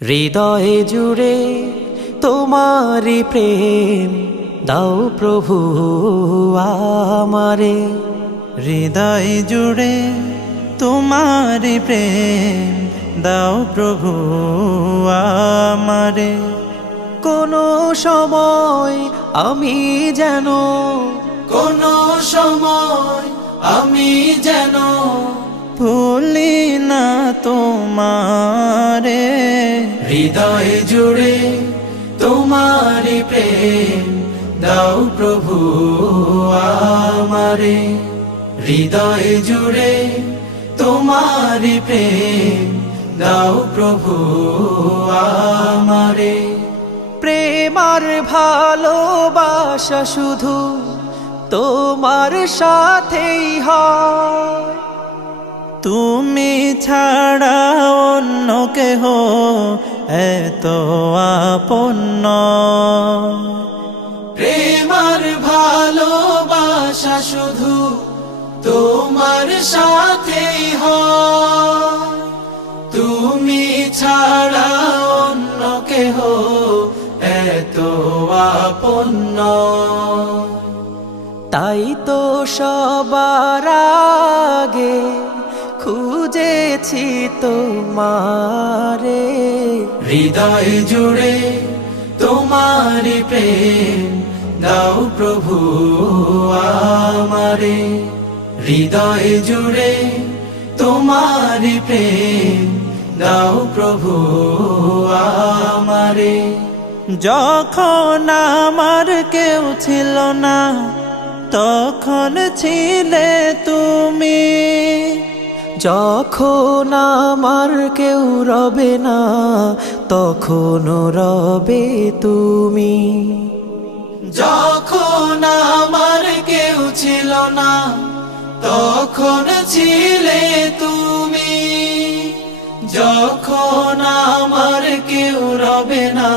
হৃদয়ে জুড়ে তোমারি প্রেম দাও প্রভু আমারে। হৃদয় জুড়ে তোমারি প্রেম দাও প্রভু আমারে। কোনো সময় আমি যেন ভুলি না তোমারে। হৃদয় জুড়ে তোমারি প্রেম দাও প্রভু আমারে। হৃদয় জুড়ে তোমারি প্রেম দাও প্রভু আমারে। প্রেম আর ভালোবাসা শুধু তোমার সাথেই হয়, তুমি ছাড়া অন্য কেহ এত আপন নয়। প্রেম আর ভালোবাসা শুধু তোমার সাথেই হয়, তুমি ছাড়া অন্য কেহ এত আপন নয়। তাই তো সবার আগে খুঁজেছি তোমারে। হৃদয় জুড়ে তোমারি প্রেম দাও প্রভু আমারে। হৃদয় জুড়ে তোমারি প্রেম দাও প্রভু আমারে। যখন আমার কেউ ছিল না তখন ছিলে তুমি, যখন আমার কেউ রবে না তখন রবে তুমি। যখন আমার কেউ ছিল না তখন ছিলে তুমি, যখন আমার কেউ রবে না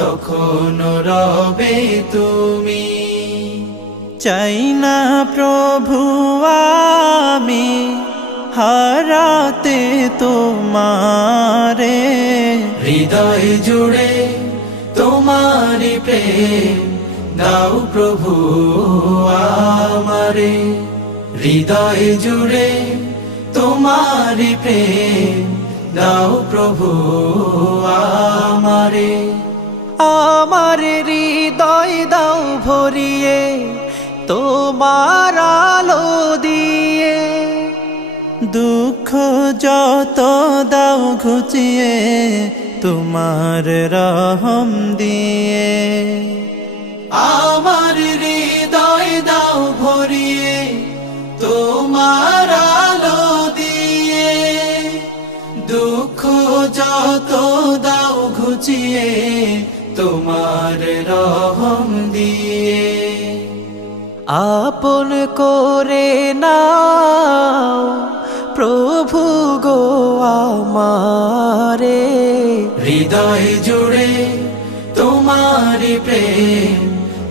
তখন রবে তুমি। চাই না প্রভু আমি হারাতে তোমারে। হৃদয় জুড়ে তোমারি প্রেম দাও প্রভু আমারে। হৃদয় জুড়ে তোমারি প্রেম দাও প্রভু আমারে। আমার হৃদয় দাও ভরিয়ে তোমার আলো দিয়ে, দুঃখ যত দাও ঘুচিয়ে তোমার রহম দিয়ে। আমার হৃদয় দাও ভরিয়ে তোমার আলো দিয়ে, দুঃখ যত দাও ঘুচিয়ে তোমার রহম দিয়ে। আপন করে নাও প্রভু গো আমারে। হৃদয় জুড়ে তোমারি প্রেম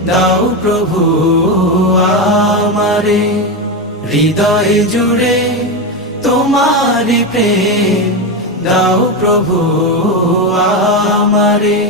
দাও প্রভু আমারে। হৃদয় জুড়ে তোমারি প্রেম দাও প্রভু আমারে।